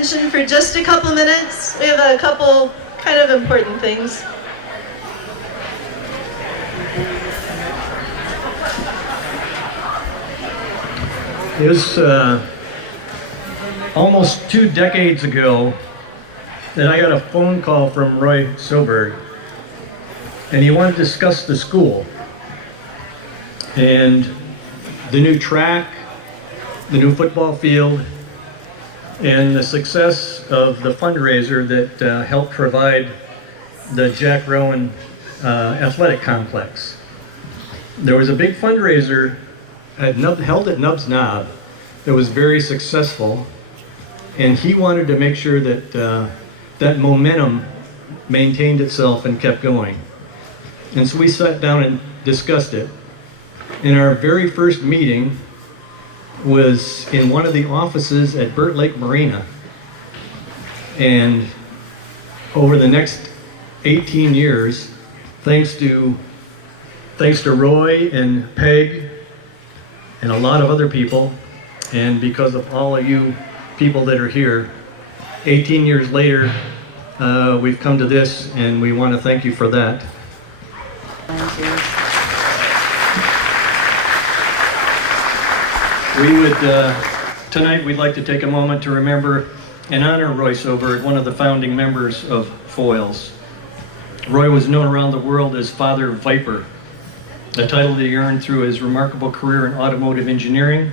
attention for just a couple minutes? We have a couple kind of important things. It was almost 2 decades ago that I got a phone call from Roy Soberg, and he wanted to discuss the school and the new track, the new football field, and the success of the fundraiser that helped provide the Jack Rowan athletic complex. There was a big fundraiser held at Nub's Knob that was very successful, and he wanted to make sure that that momentum maintained itself and kept going. And so we sat down and discussed it. And our very first meeting was in one of the offices at Burt Lake Marina. And over the next 18 years, thanks to Roy and Peg and a lot of other people, and because of all of you people that are here, 18 years later, we've come to this, and we want to thank you for that. Thank you. Tonight we'd like to take a moment to remember and honor Roy Soberg, one of the founding members of Foils. Roy was known around the world as Father Viper, a title that he earned through his remarkable career in automotive engineering,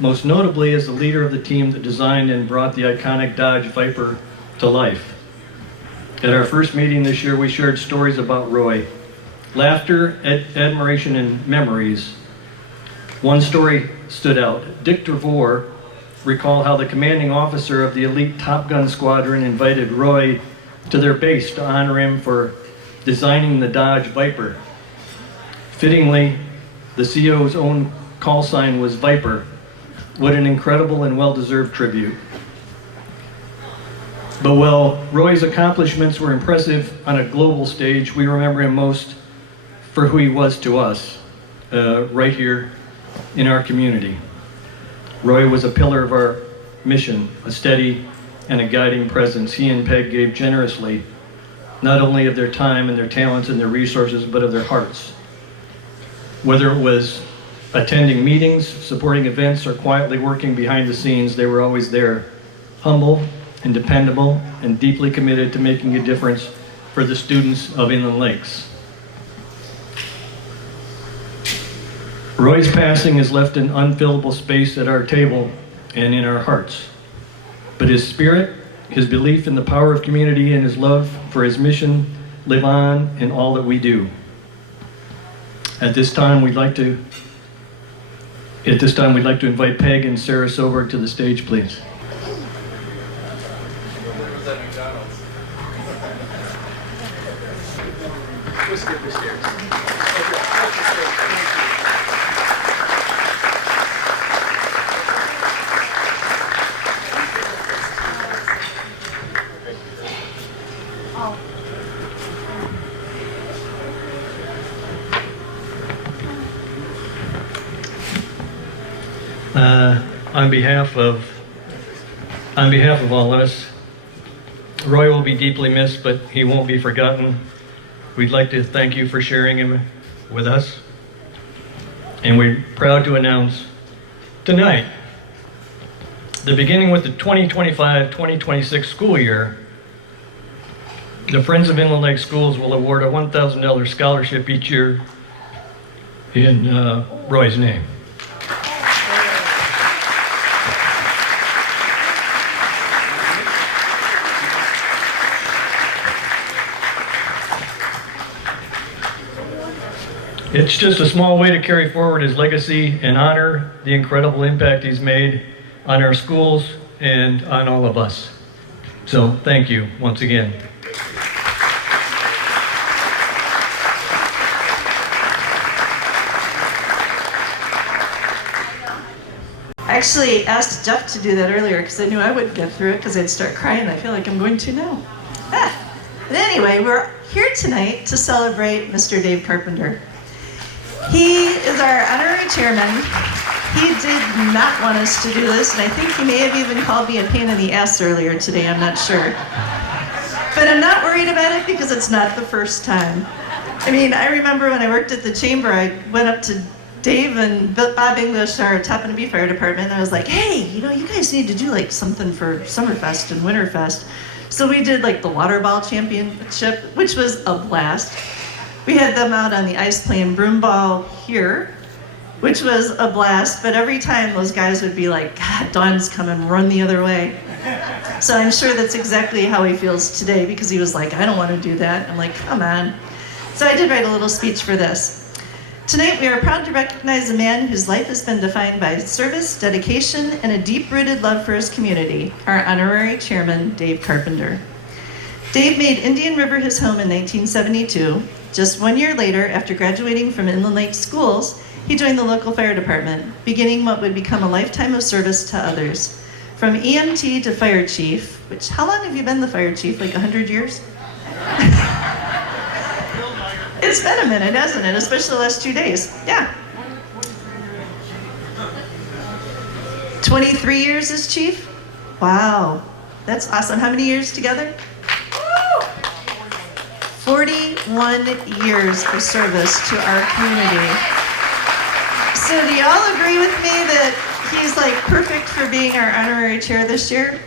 most notably as the leader of the team that designed and brought the iconic Dodge Viper to life. At our first meeting this year, we shared stories about Roy, laughter, admiration, and memories. One story stood out. Dick DeVore recalled how the commanding officer of the elite Top Gun squadron invited Roy to their base to honor him for designing the Dodge Viper. Fittingly, the CO's own call sign was Viper. What an incredible and well-deserved tribute. But while Roy's accomplishments were impressive on a global stage, we remember him most for who he was to us, right here in our community. Roy was a pillar of our mission, a steady and a guiding presence. He and Peg gave generously, not only of their time and their talents and their resources, but of their hearts. Whether it was attending meetings, supporting events, or quietly working behind the scenes, they were always there, humble and dependable and deeply committed to making a difference for the students of Inland Lakes. Roy's passing has left an unfillable space at our table and in our hearts. But his spirit, his belief in the power of community, and his love for his mission live on in all that we do. At this time, we'd like to invite Peg and Sarah Soberg to the stage, please. We'll skip the stairs. On behalf of all of us, Roy will be deeply missed, but he won't be forgotten. We'd like to thank you for sharing him with us. And we're proud to announce tonight, that beginning with the 2025-2026 school year, the Friends of Inland Lake Schools will award a $1,000 scholarship each year in Roy's name. It's just a small way to carry forward his legacy and honor the incredible impact he's made on our schools and on all of us. So thank you once again. I actually asked Jeff to do that earlier because I knew I wouldn't get through it because I'd start crying. I feel like I'm going to now. But anyway, we're here tonight to celebrate Mr. Dave Carpenter. He is our honorary chairman. He did not want us to do this, and I think he may have even called me a pain in the ass earlier today, I'm not sure. But I'm not worried about it because it's not the first time. I mean, I remember when I worked at the chamber, I went up to Dave and Bob English, our Tappan Fire Department, and I was like, hey, you guys need to do like something for Summerfest and Winterfest. So we did like the water ball championship, which was a blast. We had them out on the ice playing broom ball here, which was a blast, but every time those guys would be like, God, Dawn's coming, run the other way. So I'm sure that's exactly how he feels today, because he was like, I don't want to do that. I'm like, come on. So I did write a little speech for this. Tonight we are proud to recognize a man whose life has been defined by service, dedication, and a deep-rooted love for his community, our honorary chairman, Dave Carpenter. Dave made Indian River his home in 1972. Just 1 year later, after graduating from Inland Lake Schools, he joined the local fire department, beginning what would become a lifetime of service to others. From EMT to fire chief, which, how long have you been the fire chief? Like 100 years? It's been a minute, hasn't it? Especially the last 2 days. Yeah. 23 years as chief? Wow. That's awesome. How many years together? 41 years of service to our community. So do y'all agree with me that he's like perfect for being our honorary chair this year?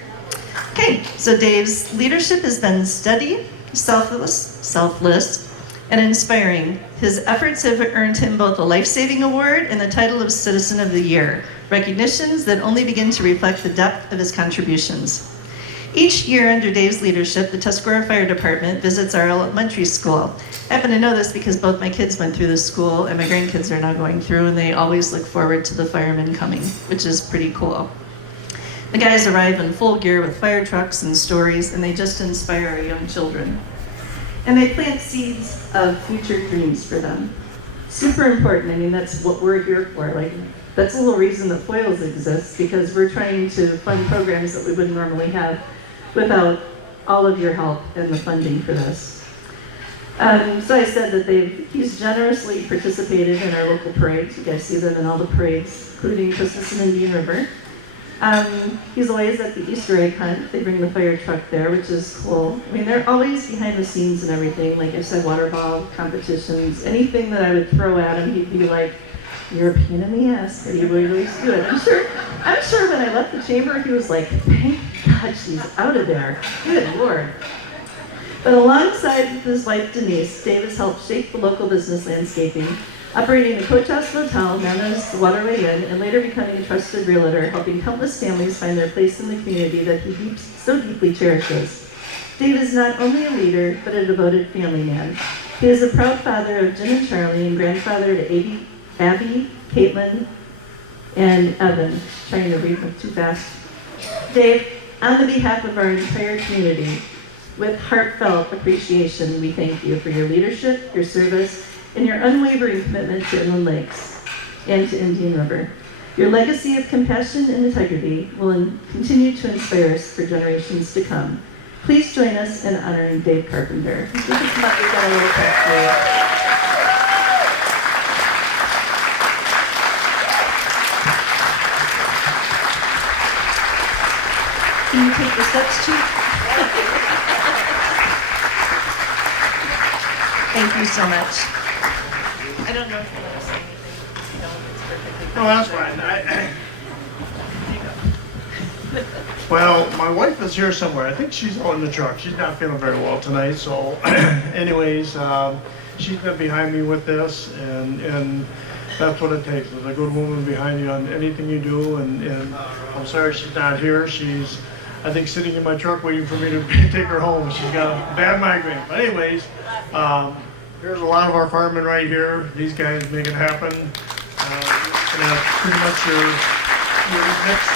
Okay, so Dave's leadership has been steady, selfless, and inspiring. His efforts have earned him both a life-saving award and the title of Citizen of the Year, recognitions that only begin to reflect the depth of his contributions. Each year under Dave's leadership, the Tuscarora Fire Department visits our elementary school. I happen to know this because both my kids went through this school and my grandkids are now going through, and they always look forward to the firemen coming, which is pretty cool. The guys arrive in full gear with fire trucks and stories, and they just inspire our young children. And they plant seeds of future dreams for them. Super important. I mean, that's what we're here for. Like, that's the whole reason that FOILs exists, because we're trying to fund programs that we wouldn't normally have without all of your help and the funding for this. So I said that he's generously participated in our local parades. You guys see them in all the parades, including Christmas in Indian River. He's always at the Easter egg hunt. They bring the fire truck there, which is cool. I mean, they're always behind the scenes and everything. Like I said, water ball competitions, anything that I would throw at him, he'd be like, you're a pain in the ass, but he would always do it. I'm sure when I left the chamber, he was like, thank God she's out of there. Good Lord. But alongside his wife, Denise, Dave has helped shape the local business landscaping, operating the Coach House Motel, known as the Waterway Inn, and later becoming a trusted realtor, helping countless families find their place in the community that he so deeply cherishes. Dave is not only a leader, but a devoted family man. He is a proud father of Jim and Charlie and grandfather to Abby, Caitlin, and Evan. Trying to read them too fast. Dave, on the behalf of our entire community, with heartfelt appreciation, we thank you for your leadership, your service, and your unwavering commitment to Inland Lakes and to Indian River. Your legacy of compassion and integrity will continue to inspire us for generations to come. Please join us in honoring Dave Carpenter. We've got a little clap for you. Can you take the steps, Chief? Thank you so much. I don't know if you want to say anything. It's perfectly No, that's fine. Well, my wife is here somewhere. I think she's out in the truck. She's not feeling very well tonight. So anyways, she's been behind me with this, and that's what it takes. There's a good woman behind you on anything you do, and I'm sorry she's not here. She's, I think, sitting in my truck waiting for me to take her home. She's got a bad migraine. But anyways, here's a lot of our firemen right here. These guys make it happen. And that's pretty much your next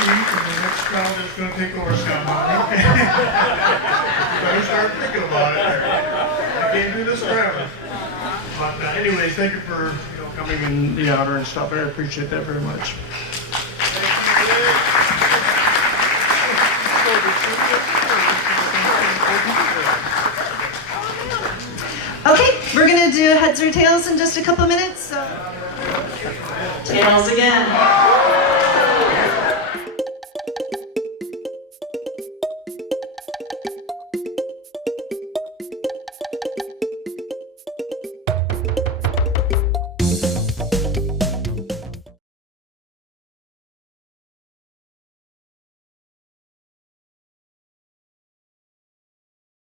chief and the next crowd that's going to take over Scott Mounty. Better start thinking about it. I can't do this forever. But anyways, thank you for coming and the honor and stuff. I appreciate that very much. Okay, we're going to do heads or tails in just a couple minutes. So. Tails again.